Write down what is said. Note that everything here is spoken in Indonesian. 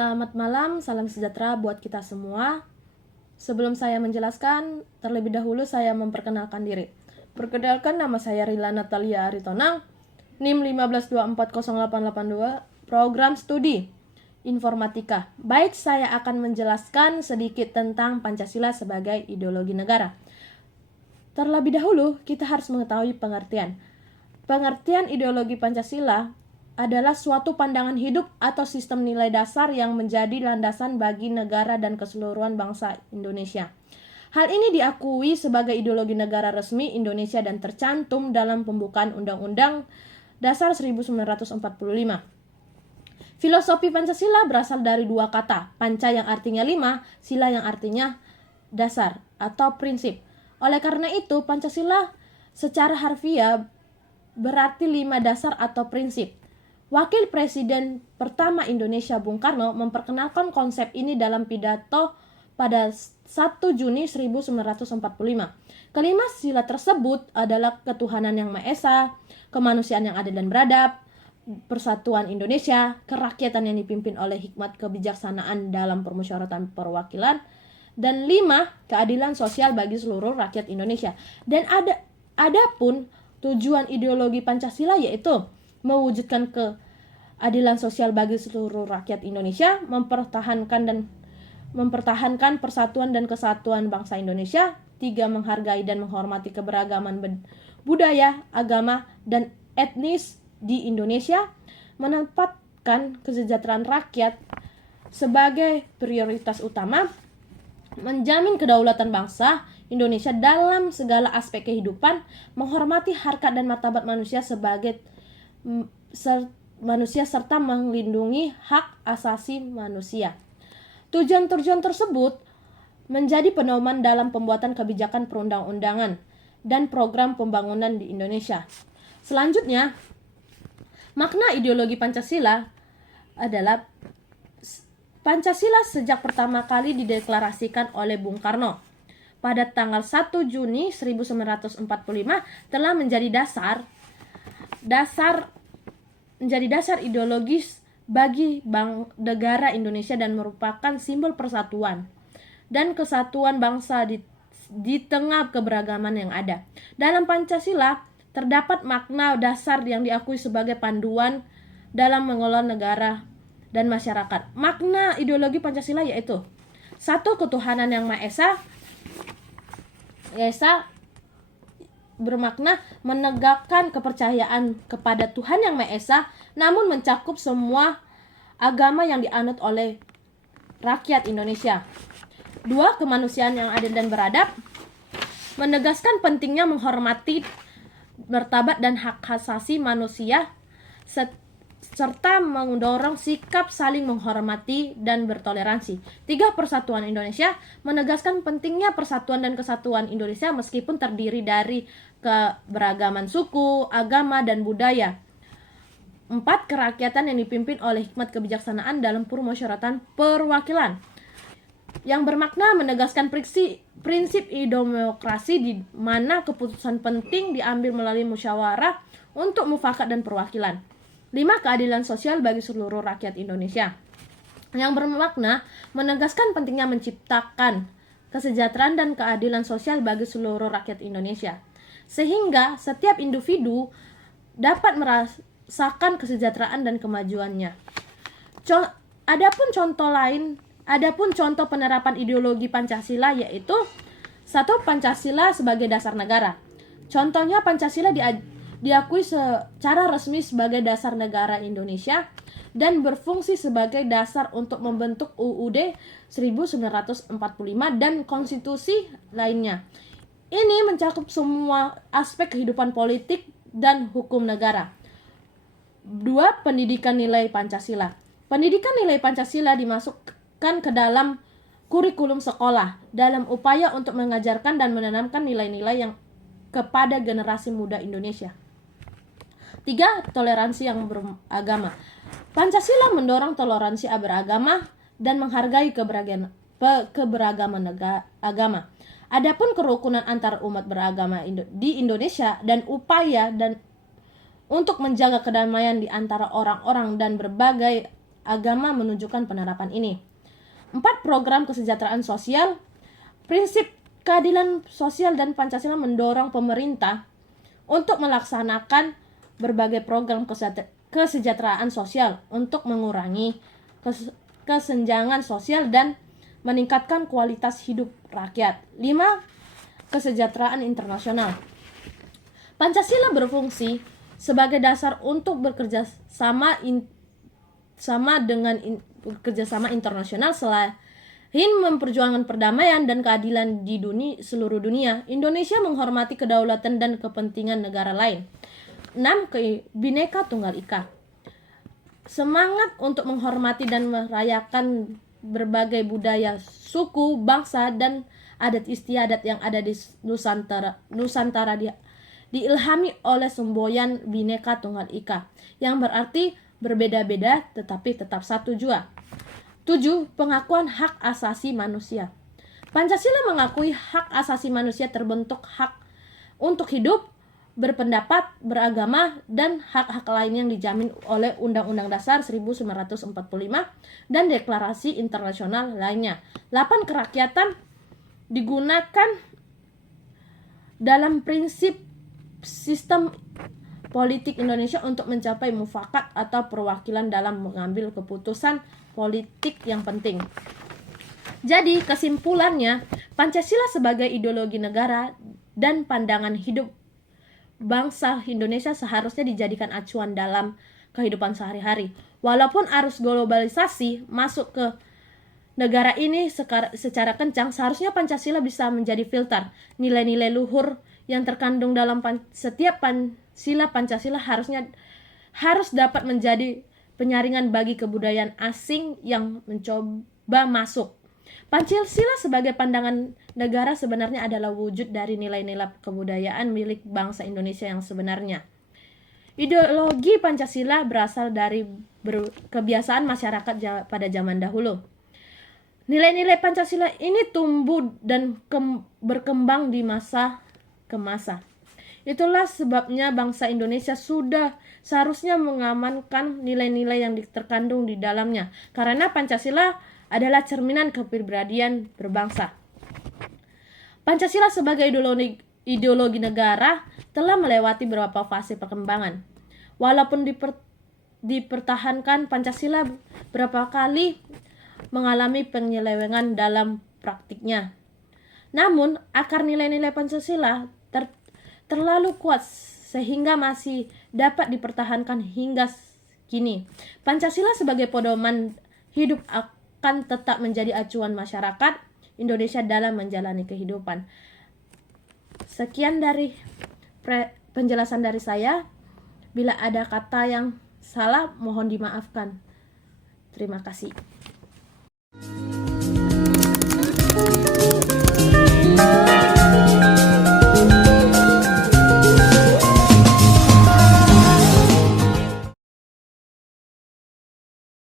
Selamat malam, salam sejahtera buat kita semua. Sebelum saya menjelaskan, terlebih dahulu saya memperkenalkan diri. Perkenalkan, nama saya Rila Natalia Aritonang, NIM 15240882, Program Studi Informatika. Baik, saya akan menjelaskan sedikit tentang Pancasila sebagai ideologi negara. Terlebih dahulu, kita harus mengetahui pengertian. Pengertian ideologi Pancasila adalah suatu pandangan hidup atau sistem nilai dasar yang menjadi landasan bagi negara dan keseluruhan bangsa Indonesia. Hal ini diakui sebagai ideologi negara resmi Indonesia dan tercantum dalam pembukaan Undang-Undang Dasar 1945. Filosofi Pancasila berasal dari dua kata, panca yang artinya 5, sila yang artinya dasar atau prinsip. Oleh karena itu, Pancasila secara harfiah berarti 5 dasar atau prinsip. Wakil Presiden pertama Indonesia Bung Karno memperkenalkan konsep ini dalam pidato pada 1 Juni 1945. Kelima sila tersebut adalah ketuhanan yang Maha Esa, kemanusiaan yang adil dan beradab, persatuan Indonesia, kerakyatan yang dipimpin oleh hikmat kebijaksanaan dalam permusyawaratan perwakilan, dan 5 keadilan sosial bagi seluruh rakyat Indonesia. Dan adapun tujuan ideologi Pancasila yaitu mewujudkan keadilan sosial bagi seluruh rakyat Indonesia, mempertahankan persatuan dan kesatuan bangsa Indonesia, 3 menghargai dan menghormati keberagaman budaya, agama, dan etnis di Indonesia, menempatkan kesejahteraan rakyat sebagai prioritas utama, menjamin kedaulatan bangsa Indonesia dalam segala aspek kehidupan, menghormati harkat dan martabat manusia sebagai manusia serta melindungi hak asasi manusia. Tujuan-tujuan tersebut menjadi pedoman dalam pembuatan kebijakan perundang-undangan dan program pembangunan di Indonesia. Selanjutnya, makna ideologi Pancasila adalah Pancasila sejak pertama kali dideklarasikan oleh Bung Karno pada tanggal 1 Juni 1945 telah menjadi dasar ideologis bagi negara Indonesia dan merupakan simbol persatuan dan kesatuan bangsa di tengah keberagaman yang ada. Dalam Pancasila terdapat makna dasar yang diakui sebagai panduan dalam mengelola negara dan masyarakat. Makna ideologi Pancasila yaitu 1. Ketuhanan yang Maha Esa bermakna menegakkan kepercayaan kepada Tuhan yang Maha Esa, namun mencakup semua agama yang dianut oleh rakyat Indonesia. 2. Kemanusiaan yang adil dan beradab, menegaskan pentingnya menghormati martabat dan hak asasi manusia, serta mendorong sikap saling menghormati dan bertoleransi. 3. Persatuan Indonesia, menegaskan pentingnya persatuan dan kesatuan Indonesia meskipun terdiri dari keberagaman suku, agama, dan budaya. 4. Kerakyatan yang dipimpin oleh hikmat kebijaksanaan dalam permusyawaratan perwakilan, yang bermakna menegaskan prinsip demokrasi di mana keputusan penting diambil melalui musyawarah untuk mufakat dan perwakilan. 5. Keadilan sosial bagi seluruh rakyat Indonesia, yang bermakna menegaskan pentingnya menciptakan kesejahteraan dan keadilan sosial bagi seluruh rakyat Indonesia, sehingga setiap individu dapat merasakan kesejahteraan dan kemajuannya. Adapun contoh penerapan ideologi Pancasila yaitu 1. Pancasila sebagai dasar negara. Contohnya Pancasila diakui secara resmi sebagai dasar negara Indonesia dan berfungsi sebagai dasar untuk membentuk UUD 1945 dan konstitusi lainnya. Ini mencakup semua aspek kehidupan politik dan hukum negara. 2. Pendidikan nilai Pancasila. Pendidikan nilai Pancasila dimasukkan ke dalam kurikulum sekolah dalam upaya untuk mengajarkan dan menanamkan nilai-nilai yang kepada generasi muda Indonesia. 3. Toleransi yang beragama. Pancasila mendorong toleransi beragama dan menghargai keberagaman agama. Adapun kerukunan antar umat beragama di Indonesia dan upaya untuk menjaga kedamaian di antara orang-orang dan berbagai agama menunjukkan penerapan ini. 4. Program kesejahteraan sosial. Prinsip keadilan sosial dan Pancasila mendorong pemerintah untuk melaksanakan berbagai program kesejahteraan sosial untuk mengurangi kesenjangan sosial dan meningkatkan kualitas hidup rakyat. 5. Kesejahteraan internasional. Pancasila berfungsi sebagai dasar untuk bekerja sama internasional selain memperjuangkan perdamaian dan keadilan di seluruh dunia. Indonesia menghormati kedaulatan dan kepentingan negara lain. 6. Bhinneka Tunggal Ika. Semangat untuk menghormati dan merayakan berbagai budaya, suku, bangsa, dan adat istiadat yang ada di Nusantara diilhami oleh semboyan Bhinneka Tunggal Ika, yang berarti berbeda-beda tetapi tetap satu jua. 7. Pengakuan hak asasi manusia. Pancasila mengakui hak asasi manusia terbentuk hak untuk hidup, berpendapat, beragama, dan hak-hak lain yang dijamin oleh Undang-Undang Dasar 1945 dan deklarasi internasional lainnya. 8. Kerakyatan digunakan dalam prinsip sistem politik Indonesia untuk mencapai mufakat atau perwakilan dalam mengambil keputusan politik yang penting. Jadi kesimpulannya, Pancasila sebagai ideologi negara dan pandangan hidup bangsa Indonesia seharusnya dijadikan acuan dalam kehidupan sehari-hari. Walaupun arus globalisasi masuk ke negara ini secara kencang, seharusnya Pancasila bisa menjadi filter. Nilai-nilai luhur yang terkandung dalam setiap sila Pancasila harus dapat menjadi penyaringan bagi kebudayaan asing yang mencoba masuk. Pancasila sebagai pandangan negara sebenarnya adalah wujud dari nilai-nilai kebudayaan milik bangsa Indonesia yang sebenarnya. Ideologi Pancasila berasal dari kebiasaan masyarakat pada zaman dahulu. Nilai-nilai Pancasila ini tumbuh dan berkembang di masa ke masa. Itulah sebabnya bangsa Indonesia sudah seharusnya mengamankan nilai-nilai yang terkandung di dalamnya, karena Pancasila adalah cerminan kepribadian berbangsa. Pancasila sebagai ideologi negara telah melewati beberapa fase perkembangan. Walaupun dipertahankan, Pancasila berapa kali mengalami penyelewengan dalam praktiknya. Namun, akar nilai-nilai Pancasila terlalu kuat sehingga masih dapat dipertahankan hingga kini. Pancasila sebagai pedoman hidup akan tetap menjadi acuan masyarakat Indonesia dalam menjalani kehidupan. Sekian dari penjelasan dari saya. Bila ada kata yang salah, mohon dimaafkan. Terima kasih.